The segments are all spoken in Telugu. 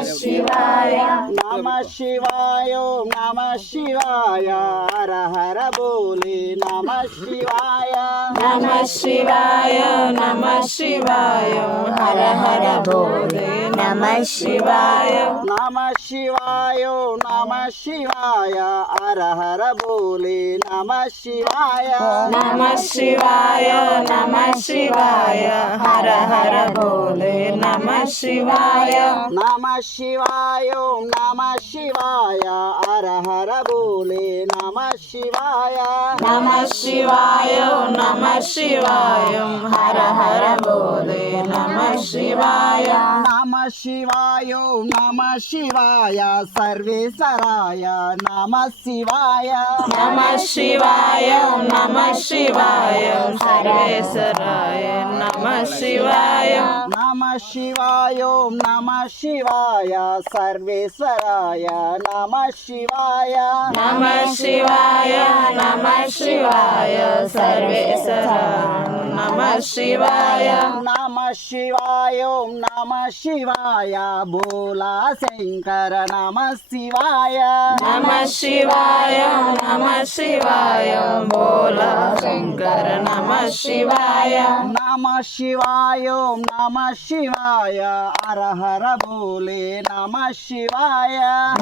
శివాయ. నమ శివాయ నమ శివాయ. హర హర బోలే నమ శివాయ. నమ శివాయ నమ శివాయ. హర హర బోలే నమ శివాయ. నమ శివాయ నమ శివాయ. హర హర బోలే నమ శివాయ. నమ శివాయ నమ శివాయ. హర హర బోలే నమ శివాయ. నమ శివాయ ఓం నమ శివాయ. హర హర బోలే నమ శివాయ. నమ శివాయ నమ శివాయ. హర హర బోలే నమ శివాయ. నమ శివాయ నమ శివాయ. సర్వేశ్వరాయ నమ శివాయ. నమ శివాయ నమ శివాయ. సర్వేశ్వరాయ నమ శివాయ. నమ శివాయ ఓం నమ శివాయ సర్వేశ్వరాయ నమ శివాయ నమ శివాయ నమ శివాయ సర్వేశ్వరాయ నమ శివాయ. నమ శివాయ ఓం నమ శివాయ. భోలా శంకర నమ శివాయ. నమ శివాయ నమ శివాయ. బోలా శంకర నమ శివాయ. నమ శివాయ ఓం నమ శివాయ. హర హర భోలే నమ శివాయ.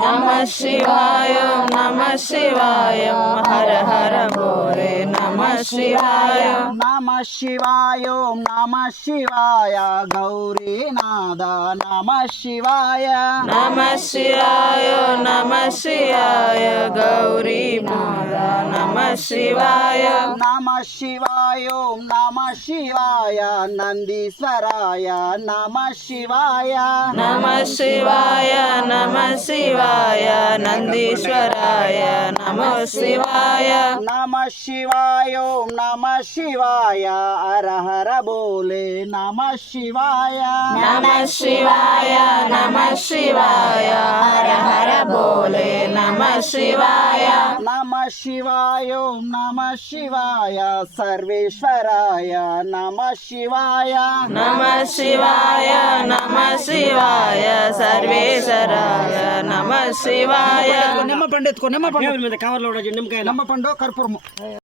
నమ శివాయ నమ శివాయ. హర హర బోరే నమ శివాయ నమ శివాయ ఓం నమ శివాయ. గౌరీనాథ నమ శివాయ. నమ శివాయ నమ శివాయ. గౌరీ మాత నమ శివాయ. నమ శివాయ ఓం నమ శివాయ. నందీశ్వరాయ నమ శివాయ. నమ శివాయ నమ శివాయ. నందీశ్వరాయ నమ శివాయ నమ శివాయ నమ శివాయ హర బోలే నమ శివాయ నమ శివాయ నమ శివాయ హర హర బోలే శివాయ. నమ శివాయ ఓం నమ శివాయ. సర్వేశ్వరాయ నమ శివాయ. నమ శివాయ నమ శివాయ. సర్వేశ్వరాయ నమ శివాయ. నిమ్మ పండు ఎత్తుకో నిమ్మ పండు. నిమ్మ పండు కర్పూరము.